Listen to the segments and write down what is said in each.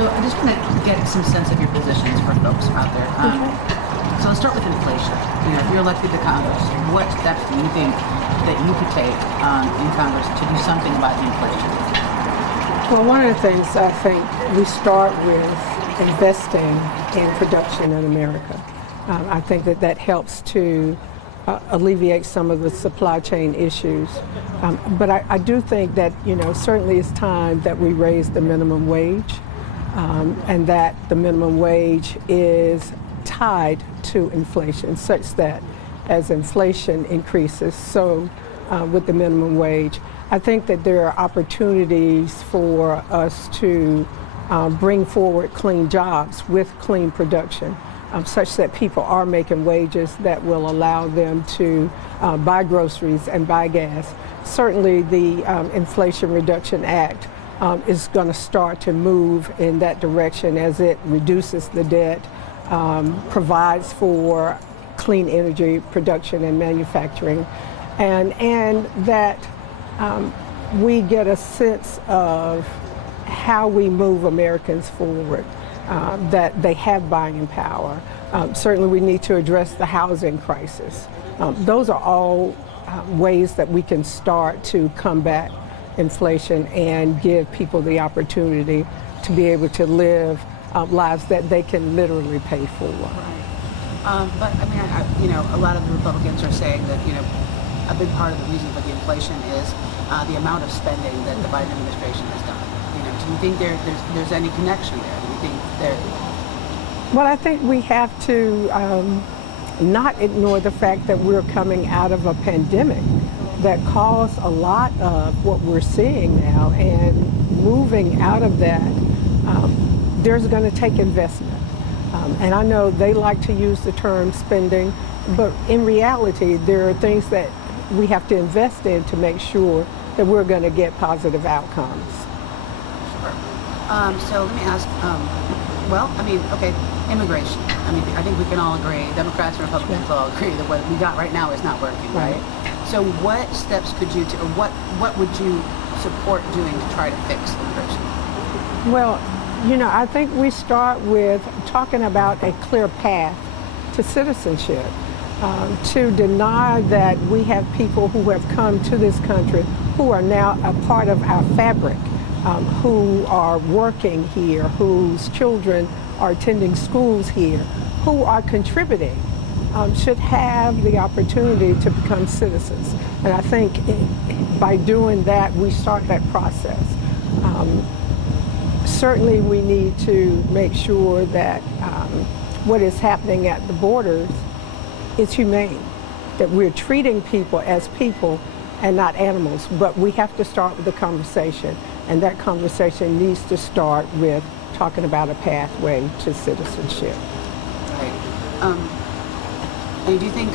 So I just want to get some sense of your positions for folks out there. So let's start with inflation. If you're elected to Congress, what steps do you think that you could take in Congress to do something about inflation? Well, one of the things I think we start with investing in production in America. I think that helps to alleviate some of the supply chain issues. But I do think that, certainly it's time that we raise the minimum wage, and that the minimum wage is tied to inflation, such that as inflation increases, so with the minimum wage. I think that there are opportunities for us to bring forward clean jobs with clean production, such that people are making wages that will allow them to buy groceries and buy gas. Certainly the Inflation Reduction Act is going to start to move in that direction as it reduces the debt, provides for clean energy production and manufacturing, and that we get a sense of how we move Americans forward, that they have buying power. Certainly we need to address the housing crisis. Those are all ways that we can start to combat inflation and give people the opportunity to be able to live lives that they can literally pay for. Right. But I mean, a lot of the Republicans are saying that, a big part of the reason for the inflation is the amount of spending that the Biden administration has done. Do you think there's any connection there? Do you think there? Well, I think we have to not ignore the fact that we're coming out of a pandemic that caused a lot of what we're seeing now, and moving out of that, there's going to take investment. And I know they like to use the term spending, but in reality, there are things that we have to invest in to make sure that we're going to get positive outcomes. Sure. So let me ask, okay, immigration. I think we can all agree, Democrats and Republicans all agree that what we got right now is not working, right? So what steps could you, or what would you support doing to try to fix immigration? Well, I think we start with talking about a clear path to citizenship. To deny that we have people who have come to this country who are now a part of our fabric, who are working here, whose children are attending schools here, who are contributing, should have the opportunity to become citizens. And I think by doing that, we start that process. Certainly we need to make sure that what is happening at the borders is humane, that we're treating people as people and not animals. But we have to start with the conversation, and that conversation needs to start with talking about a pathway to citizenship. Right. And do you think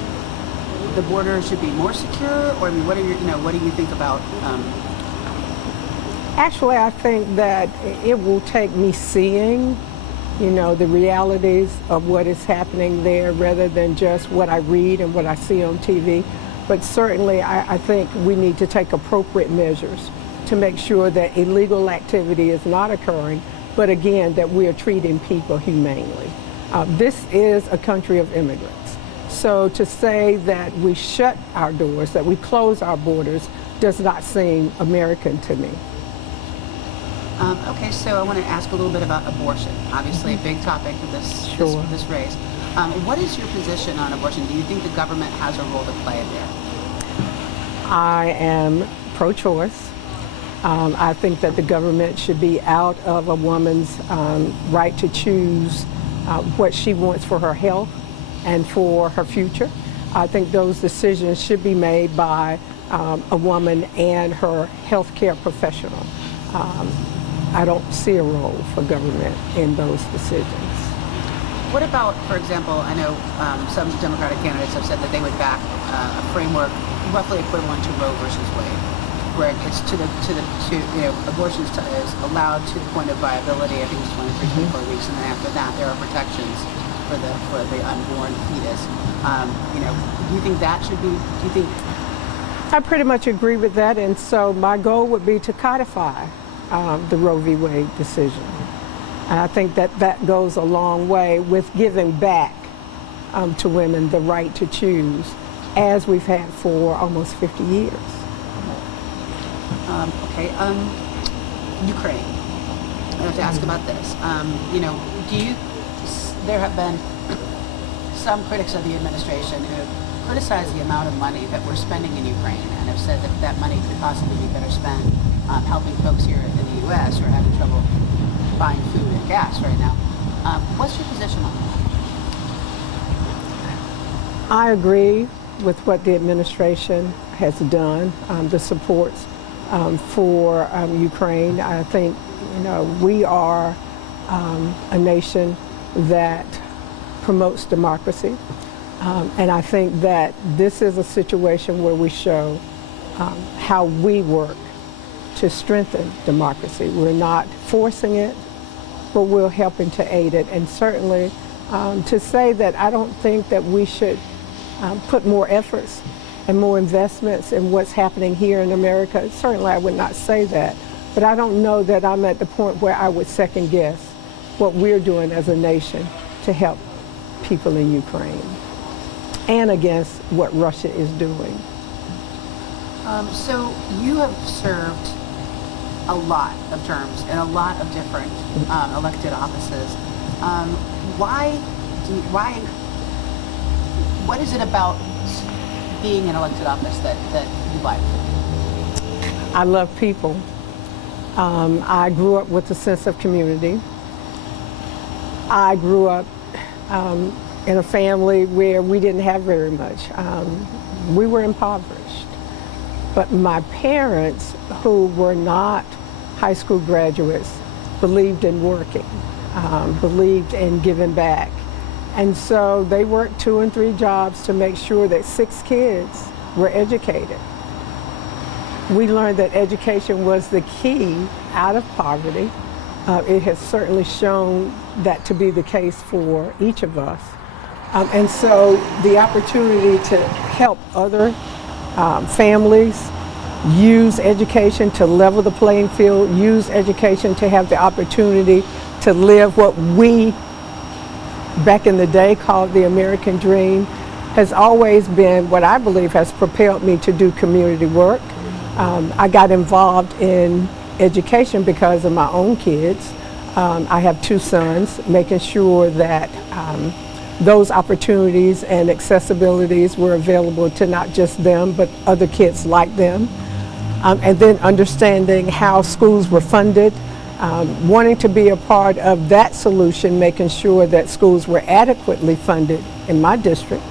the border should be more secure, or what do you think about? Actually, I think that it will take me seeing the realities of what is happening there rather than just what I read and what I see on TV. But certainly I think we need to take appropriate measures to make sure that illegal activity is not occurring, but again, that we are treating people humanely. This is a country of immigrants. So to say that we shut our doors, that we close our borders, does not seem American to me. Okay, so I want to ask a little bit about abortion. Obviously, a big topic of this race. What is your position on abortion? Do you think the government has a role to play there? I am pro-choice. I think that the government should be out of a woman's right to choose what she wants for her health and for her future. I think those decisions should be made by a woman and her healthcare professional. I don't see a role for government in those decisions. What about, for example, I know some Democratic candidates have said that they would back a framework roughly equivalent to Roe versus Wade, where it's abortion is allowed to the point of viability. I think it's 23, 24 weeks, and then after that there are protections for the unborn fetus. Do you think that should be? Do you think? I pretty much agree with that, and so my goal would be to codify the Roe v. Wade decision. And I think that goes a long way with giving back to women the right to choose, as we've had for almost 50 years. Okay, Ukraine. I have to ask about this. There have been some critics of the administration who have criticized the amount of money that we're spending in Ukraine and have said that that money could possibly be better spent helping folks here in the U.S. who are having trouble buying food and gas right now. What's your position on that? I agree with what the administration has done, the supports for Ukraine. I think, we are a nation that promotes democracy. And I think that this is a situation where we show how we work to strengthen democracy. We're not forcing it, but we're helping to aid it. And certainly to say that I don't think that we should put more efforts and more investments in what's happening here in America, certainly I would not say that. But I don't know that I'm at the point where I would second guess what we're doing as a nation to help people in Ukraine and against what Russia is doing. So you have served a lot of terms in a lot of different elected offices. What is it about being in elected office that you like? I love people. I grew up with a sense of community. I grew up in a family where we didn't have very much. We were impoverished. But my parents, who were not high school graduates, believed in working, believed in giving back. And so they worked 2 and 3 jobs to make sure that 6 kids were educated. We learned that education was the key out of poverty. It has certainly shown that to be the case for each of us. And so the opportunity to help other families use education to level the playing field, use education to have the opportunity to live what we back in the day called the American dream, has always been what I believe has propelled me to do community work. I got involved in education because of my own kids. I have 2 sons, making sure that those opportunities and accessibilities were available to not just them, but other kids like them. And then understanding how schools were funded, wanting to be a part of that solution, making sure that schools were adequately funded in my district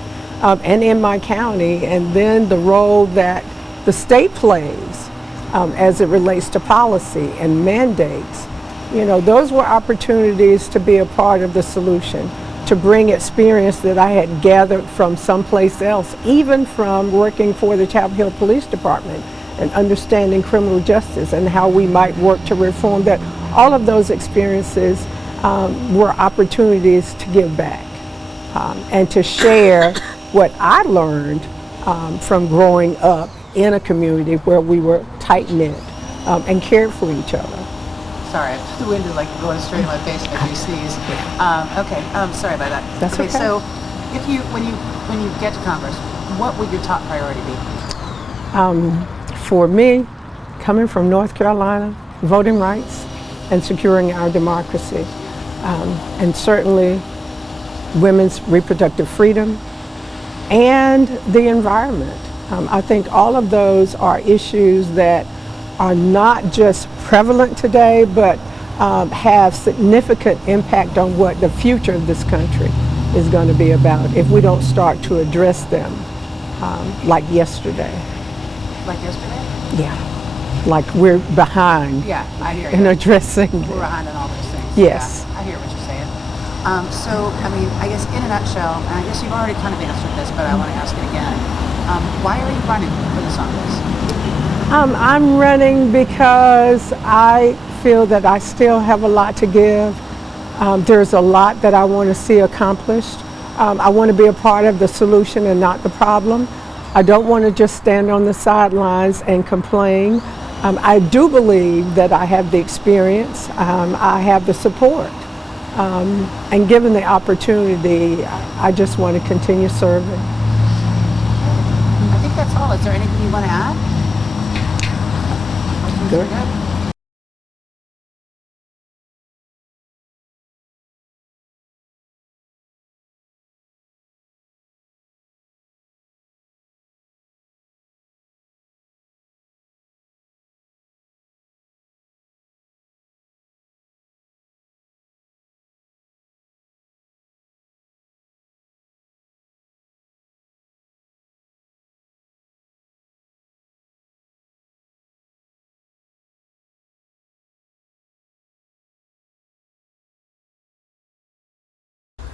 and in my county, and then the role that the state plays as it relates to policy and mandates. Those were opportunities to be a part of the solution, to bring experience that I had gathered from someplace else, even from working for the Chapel Hill Police Department and understanding criminal justice and how we might work to reform that. All of those experiences were opportunities to give back and to share what I learned from growing up in a community where we were tight-knit and cared for each other. Sorry, the wind is like going straight in my face if you sneeze. Sorry about that. That's okay. So, when you get to Congress, what would your top priority be? For me, coming from North Carolina, voting rights and securing our democracy, and certainly women's reproductive freedom and the environment. I think all of those are issues that are not just prevalent today, but have significant impact on what the future of this country is going to be about if we don't start to address them like yesterday. Like yesterday? Yeah. Like we're behind I hear you. in addressing We're behind on all those things. Yes. Yeah, I hear what you're saying. I guess in a nutshell, and I guess you've already kind of answered this, but I want to ask it again. Why are you running for this office? I'm running because I feel that I still have a lot to give. There's a lot that I want to see accomplished. I want to be a part of the solution and not the problem. I don't want to just stand on the sidelines and complain. I do believe that I have the experience, I have the support And given the opportunity, I just want to continue serving. I think that's all. Is there anything you want to add? Good.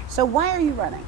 So why are you running?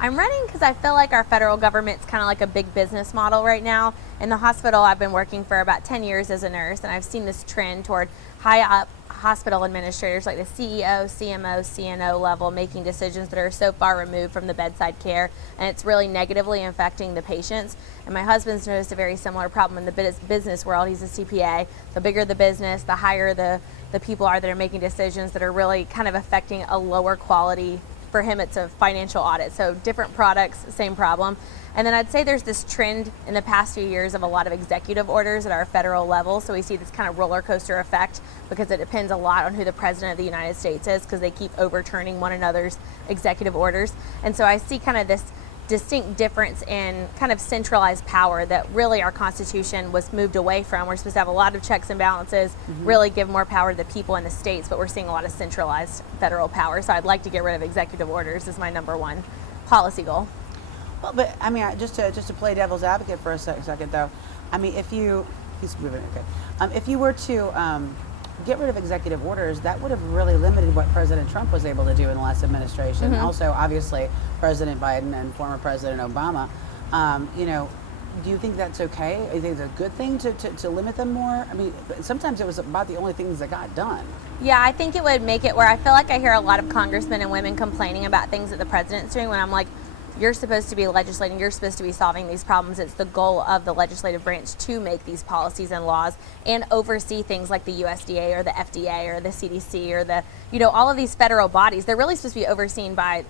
I'm running because I feel like our federal government's kind of like a big business model right now. In the hospital, I've been working for about 10 years as a nurse, and I've seen this trend toward high up hospital administrators like the CEO, CMO, CNO level making decisions that are so far removed from the bedside care, and it's really negatively affecting the patients. And my husband's noticed a very similar problem in the business world. He's a CPA. The bigger the business, the higher the people are that are making decisions that are really kind of affecting a lower quality. For him, it's a financial audit. So different products, same problem. And then I'd say there's this trend in the past few years of a lot of executive orders at our federal level. So we see this kind of roller coaster effect because it depends a lot on who the president of the United States is, because they keep overturning one another's executive orders. And so I see kind of this distinct difference in kind of centralized power that really our Constitution was moved away from. We're supposed to have a lot of checks and balances, really give more power to the people in the states, but we're seeing a lot of centralized federal power. So I'd like to get rid of executive orders as my number one policy goal. Well, but I mean, just to play devil's advocate for a second, though, I mean, he's moving, okay. If you were to get rid of executive orders, that would have really limited what President Trump was able to do in the last administration. Also, obviously, President Biden and former President Obama. Do you think that's okay? Do you think it's a good thing to limit them more? I mean, sometimes it was about the only things that got done. Yeah, I think it would make it where I feel like I hear a lot of congressmen and women complaining about things that the president's doing when I'm like, you're supposed to be legislating, you're supposed to be solving these problems. It's the goal of the legislative branch to make these policies and laws and oversee things like the USDA or the FDA or the CDC or the, all of these federal bodies. They're really supposed to be overseen by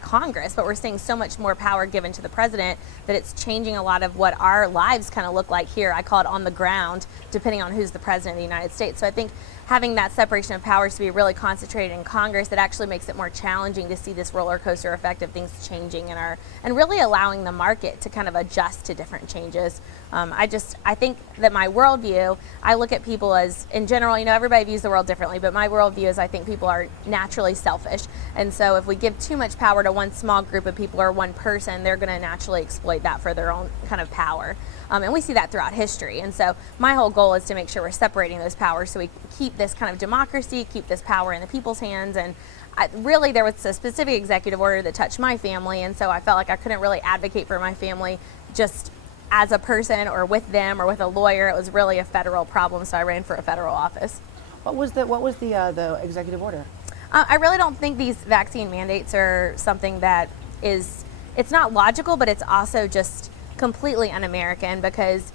Congress, but we're seeing so much more power given to the president that it's changing a lot of what our lives kind of look like here. I call it on the ground, depending on who's the president of the United States. So I think having that separation of powers to be really concentrated in Congress, that actually makes it more challenging to see this roller coaster effect of things changing and really allowing the market to kind of adjust to different changes. I think that my worldview, I look at people as, in general, everybody views the world differently, but my worldview is I think people are naturally selfish. And so if we give too much power to one small group of people or one person, they're going to naturally exploit that for their own kind of power. And we see that throughout history. And so my whole goal is to make sure we're separating those powers so we keep this kind of democracy, keep this power in the people's hands. And really, there was a specific executive order that touched my family, and so I felt like I couldn't really advocate for my family just as a person or with them or with a lawyer. It was really a federal problem, so I ran for a federal office. What was the executive order? I really don't think these vaccine mandates are something that it's not logical, but it's also just completely un-American, because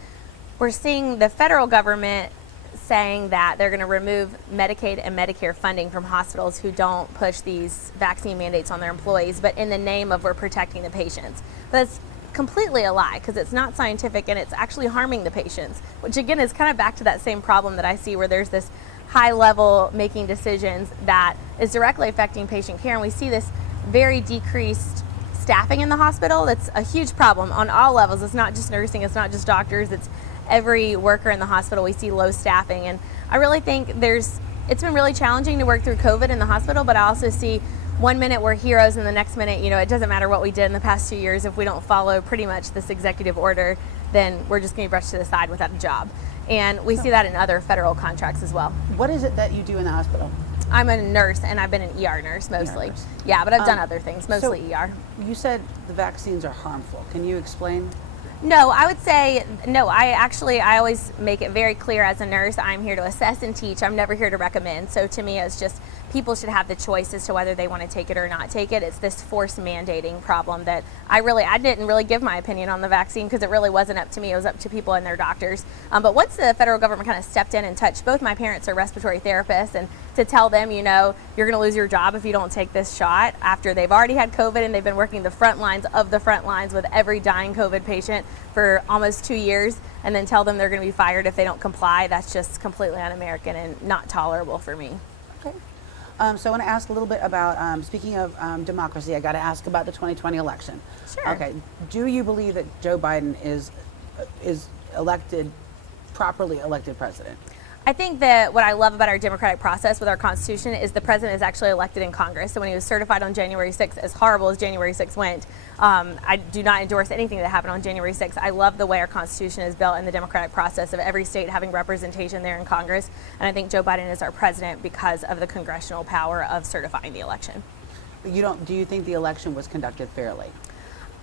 we're seeing the federal government saying that they're going to remove Medicaid and Medicare funding from hospitals who don't push these vaccine mandates on their employees, but in the name of we're protecting the patients. That's completely a lie, because it's not scientific and it's actually harming the patients, which again is kind of back to that same problem that I see where there's this high level making decisions that is directly affecting patient care. And we see this very decreased staffing in the hospital. That's a huge problem on all levels. It's not just nursing, it's not just doctors, it's every worker in the hospital. We see low staffing, and I really think it's been really challenging to work through COVID in the hospital, but I also see one minute we're heroes and the next minute, it doesn't matter what we did in the past 2 years. If we don't follow pretty much this executive order, then we're just going to be brushed to the side without a job. And we see that in other federal contracts as well. What is it that you do in the hospital? I'm a nurse, and I've been an ER nurse mostly. ER nurse. Yeah, but I've done other things, mostly ER. You said the vaccines are harmful. Can you explain? No, I would say no. I always make it very clear as a nurse, I'm here to assess and teach. I'm never here to recommend. So to me, it's just people should have the choice as to whether they want to take it or not take it. It's this forced mandating problem that I didn't really give my opinion on the vaccine because it really wasn't up to me. It was up to people and their doctors. But once the federal government kind of stepped in and touched, both my parents are respiratory therapists, and to tell them, you're going to lose your job if you don't take this shot after they've already had COVID and they've been working the front lines of the front lines with every dying COVID patient for almost 2 years, and then tell them they're going to be fired if they don't comply, that's just completely un-American and not tolerable for me. Okay. So I want to ask a little bit about, speaking of democracy, I got to ask about the 2020 election. Sure. Okay. Do you believe that Joe Biden is properly elected president? I think that what I love about our democratic process with our Constitution is the president is actually elected in Congress. So when he was certified on January 6th, as horrible as January 6th went, I do not endorse anything that happened on January 6th. I love the way our Constitution is built and the democratic process of every state having representation there in Congress. And I think Joe Biden is our president because of the congressional power of certifying the election. Do you think the election was conducted fairly?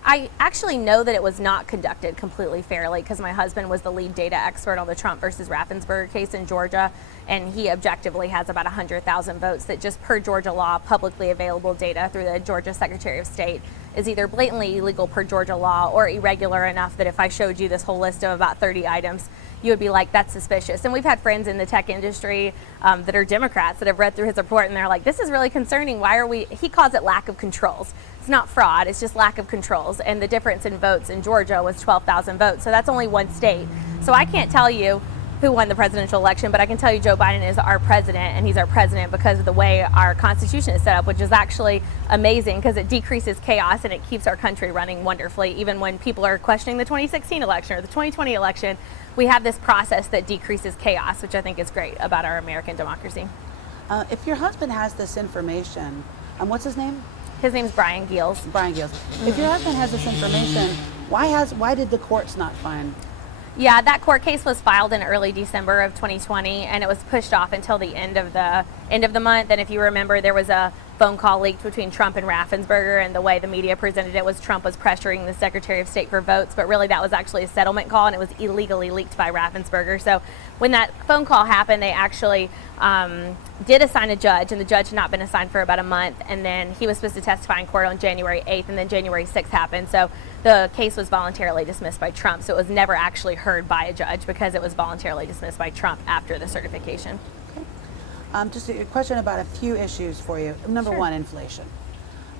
I actually know that it was not conducted completely fairly because my husband was the lead data expert on the Trump versus Raffensperger case in Georgia, and he objectively has about 100,000 votes that just per Georgia law, publicly available data through the Georgia Secretary of State, is either blatantly illegal per Georgia law or irregular enough that if I showed you this whole list of about 30 items, you would be like, that's suspicious. And we've had friends in the tech industry that are Democrats that have read through his report and they're like, this is really concerning. He calls it lack of controls. It's not fraud, it's just lack of controls. And the difference in votes in Georgia was 12,000 votes. So that's only one state. So I can't tell you who won the presidential election, but I can tell you Joe Biden is our president, and he's our president because of the way our Constitution is set up, which is actually amazing because it decreases chaos and it keeps our country running wonderfully. Even when people are questioning the 2016 election or the 2020 election, we have this process that decreases chaos, which I think is great about our American democracy. If your husband has this information, what's his name? His name's Brian Geels. Brian Geels. If your husband has this information, why did the courts not find? Yeah, that court case was filed in early December of 2020, and it was pushed off until the end of the month. And if you remember, there was a phone call leaked between Trump and Raffensperger, and the way the media presented it was Trump was pressuring the Secretary of State for votes, but really that was actually a settlement call, and it was illegally leaked by Raffensperger. So when that phone call happened, they actually did assign a judge, and the judge had not been assigned for about a month, and then he was supposed to testify in court on January 8th, and then January 6th happened. So the case was voluntarily dismissed by Trump, so it was never actually heard by a judge because it was voluntarily dismissed by Trump after the certification. Just a question about a few issues for you. Number Sure. one, inflation.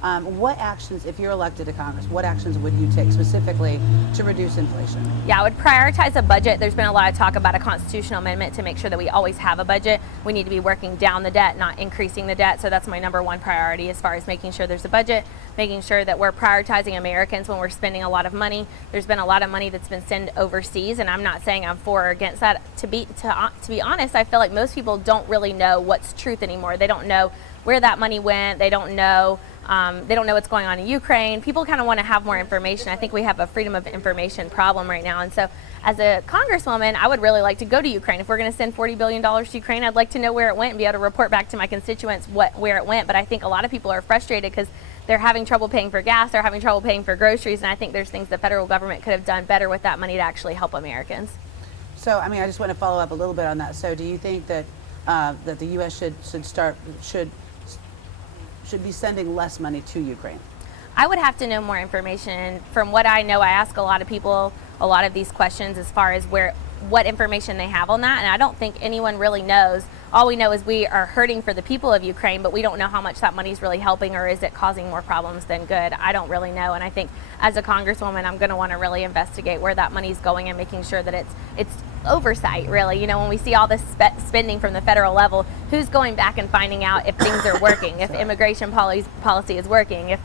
What actions, if you're elected to Congress, what actions would you take specifically to reduce inflation? Yeah, I would prioritize a budget. There's been a lot of talk about a constitutional amendment to make sure that we always have a budget. We need to be working down the debt, not increasing the debt. So that's my number one priority as far as making sure there's a budget, making sure that we're prioritizing Americans when we're spending a lot of money. There's been a lot of money that's been sent overseas, and I'm not saying I'm for or against that. To be honest, I feel like most people don't really know what's truth anymore. They don't know where that money went. They don't know what's going on in Ukraine. People kind of want to have more information. I think we have a freedom of information problem right now. And so as a congresswoman, I would really like to go to Ukraine. If we're going to send $40 billion to Ukraine, I'd like to know where it went and be able to report back to my constituents where it went. But I think a lot of people are frustrated because they're having trouble paying for gas, they're having trouble paying for groceries, and I think there's things the federal government could have done better with that money to actually help Americans. So, I just want to follow up a little bit on that. So, do you think that that the U.S. should be sending less money to Ukraine? I would have to know more information. From what I know, I ask a lot of people a lot of these questions as far as what information they have on that, and I don't think anyone really knows. All we know is we are hurting for the people of Ukraine, but we don't know how much that money is really helping, or is it causing more problems than good. I don't really know, and I think as a congresswoman, I'm going to want to really investigate where that money is going and making sure that it's oversight, really. When we see all this spending from the federal level, who's going back and finding out if things are working, if immigration policy is working, if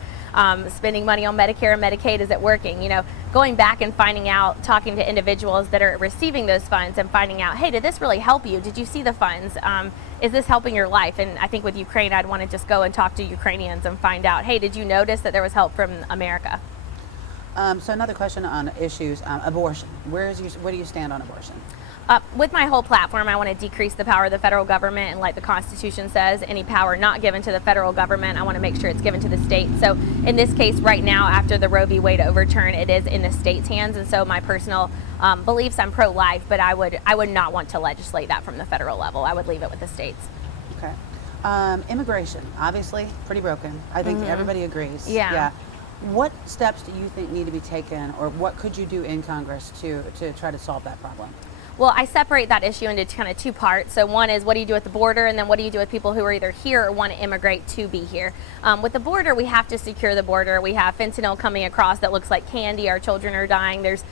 spending money on Medicare and Medicaid, is it working? Going back and finding out, talking to individuals that are receiving those funds and finding out, hey, did this really help you? Did you see the funds? Is this helping your life? And I think with Ukraine, I'd want to just go and talk to Ukrainians and find out, hey, did you notice that there was help from America? So another question on issues, abortion. Where do you stand on abortion? With my whole platform, I want to decrease the power of the federal government, and like the Constitution says, any power not given to the federal government, I want to make sure it's given to the state. So in this case, right now, after the Roe v. Wade overturn, it is in the state's hands. And so my personal beliefs, I'm pro-life, but I would not want to legislate that from the federal level. I would leave it with the states. Okay. Immigration, obviously pretty broken. I think everybody agrees. Yeah. What steps do you think need to be taken, or what could you do in Congress to try to solve that problem? Well, I separate that issue into kind of two parts. So one is what do you do at the border, and then what do you do with people who are either here or want to immigrate to be here. With the border, we have to secure the border. We have fentanyl coming across that looks like candy. Our children are dying. There's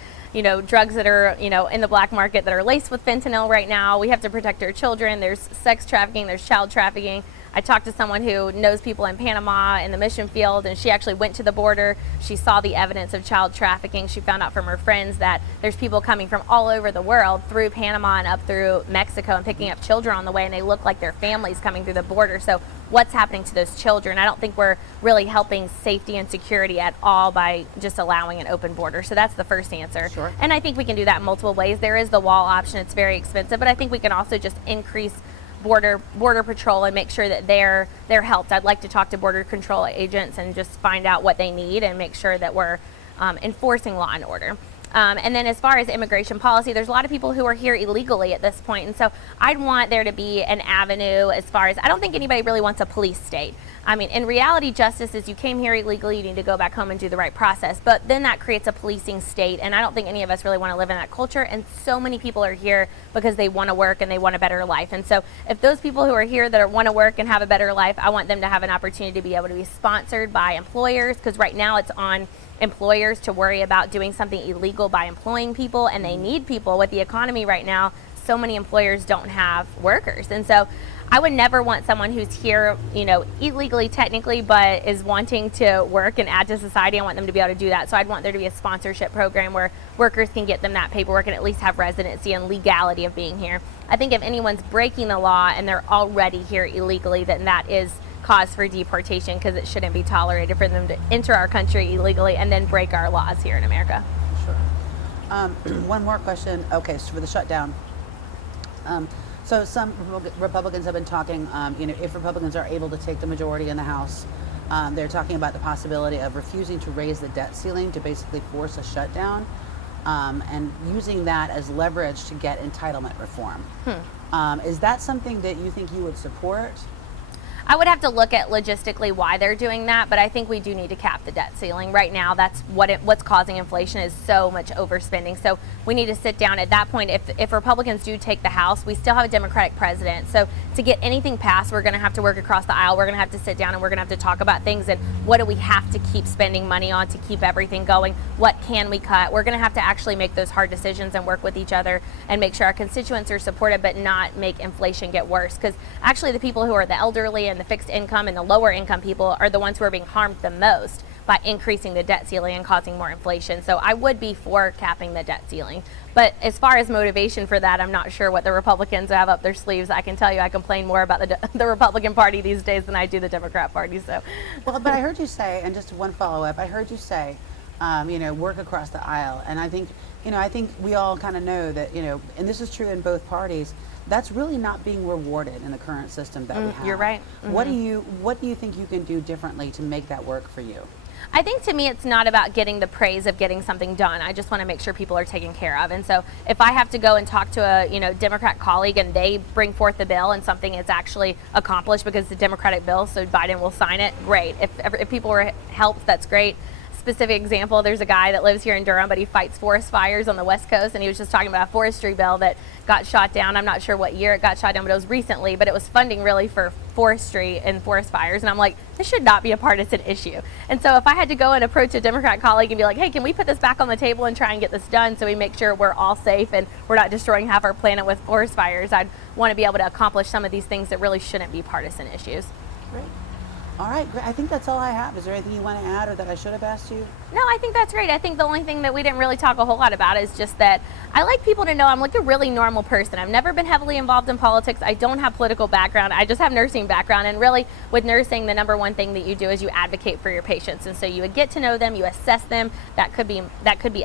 drugs that are, in the black market that are laced with fentanyl right now. We have to protect our children. There's sex trafficking, there's child trafficking. I talked to someone who knows people in Panama in the mission field, and she actually went to the border. She saw the evidence of child trafficking. She found out from her friends that there's people coming from all over the world through Panama and up through Mexico and picking up children on the way, and they look like their families coming through the border. So what's happening to those children? I don't think we're really helping safety and security at all by just allowing an open border. So that's the first answer. Sure. And I think we can do that in multiple ways. There is the wall option. It's very expensive, but I think we can also just increase border patrol and make sure that they're helped. I'd like to talk to border control agents and just find out what they need and make sure that we're enforcing law and order. And then as far as immigration policy, there's a lot of people who are here illegally at this point, and so I'd want there to be an avenue as far as, I don't think anybody really wants a police state. I mean, in reality, justice is you came here illegally, you need to go back home and do the right process, but then that creates a policing state, and I don't think any of us really want to live in that culture, and so many people are here because they want to work and they want a better life. And so if those people who are here that want to work and have a better life, I want them to have an opportunity to be able to be sponsored by employers, because right now it's on employers to worry about doing something illegal by employing people, and they need people. With the economy right now, so many employers don't have workers, and so I would never want someone who's here, illegally technically, but is wanting to work and add to society. I want them to be able to do that. So I'd want there to be a sponsorship program where workers can get them that paperwork and at least have residency and legality of being here. I think if anyone's breaking the law and they're already here illegally, then that is cause for deportation, because it shouldn't be tolerated for them to enter our country illegally and then break our laws here in America. Sure. One more question. Okay, so for the shutdown. So some Republicans have been talking, if Republicans are able to take the majority in the House, they're talking about the possibility of refusing to raise the debt ceiling to basically force a shutdown, and using that as leverage to get entitlement reform. Is that something that you think you would support? I would have to look at logistically why they're doing that, but I think we do need to cap the debt ceiling. Right now, that's what's causing inflation is so much overspending. So we need to sit down at that point. If Republicans do take the House, we still have a Democratic president. So to get anything passed, we're going to have to work across the aisle. We're going to have to sit down and we're going to have to talk about things and what do we have to keep spending money on to keep everything going? What can we cut? We're going to have to actually make those hard decisions and work with each other and make sure our constituents are supported, but not make inflation get worse. Because actually the people who are the elderly and the fixed income and the lower income people are the ones who are being harmed the most by increasing the debt ceiling and causing more inflation. So I would be for capping the debt ceiling. But as far as motivation for that, I'm not sure what the Republicans have up their sleeves. I can tell you I complain more about the Republican Party these days than I do the Democrat Party. So, well, but I heard you say, and just one follow-up, I heard you say, work across the aisle. And I think we all kind of know that, and this is true in both parties, that's really not being rewarded in the current system that we have. You're right. What do you think you can do differently to make that work for you? I think to me it's not about getting the praise of getting something done. I just want to make sure people are taken care of. And so if I have to go and talk to a Democrat colleague and they bring forth the bill and something is actually accomplished because it's a Democratic bill, so Biden will sign it, great. If people were helped, that's great. Specific example, there's a guy that lives here in Durham, but he fights forest fires on the West Coast, and he was just talking about a forestry bill that got shot down. I'm not sure what year it got shot down, but it was recently, but it was funding really for forestry and forest fires, and I'm like, this should not be a partisan issue. And so if I had to go and approach a Democrat colleague and be like, hey, can we put this back on the table and try and get this done so we make sure we're all safe and we're not destroying half our planet with forest fires, I'd want to be able to accomplish some of these things that really shouldn't be partisan issues. Great. All right, great. I think that's all I have. Is there anything you want to add or that I should have asked you? No, I think that's great. I think the only thing that we didn't really talk a whole lot about is just that I like people to know I'm like a really normal person. I've never been heavily involved in politics. I don't have political background. I just have nursing background. And really, with nursing, the number one thing that you do is you advocate for your patients. And so you would get to know them, you assess them. That could be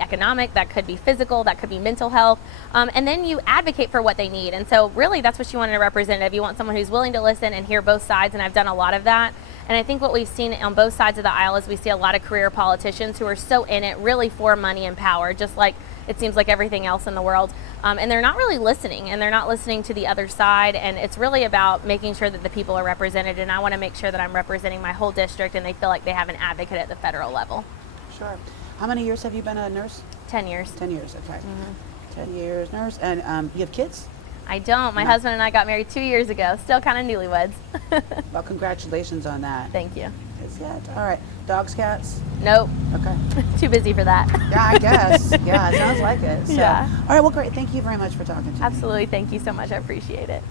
economic, that could be physical, that could be mental health. And then you advocate for what they need. And so really, that's what you want in a representative. You want someone who's willing to listen and hear both sides. And I've done a lot of that. And I think what we've seen on both sides of the aisle is we see a lot of career politicians who are so in it really for money and power, just like it seems like everything else in the world. And they're not really listening, and they're not listening to the other side. And it's really about making sure that the people are represented. And I want to make sure that I'm representing my whole district and they feel like they have an advocate at the federal level. Sure. How many years have you been a nurse? 10 years. 10 years, okay. 10 years nurse. And you have kids? I don't. My husband and I got married 2 years ago. Still kind of newlyweds. Well, congratulations on that. Thank you. All right. Dogs, cats? Nope. Okay. Too busy for that. Yeah, I guess. Yeah, it sounds like it. So, Yeah. All right, well, great. Thank you very much for talking to me. Absolutely. Thank you so much. I appreciate it.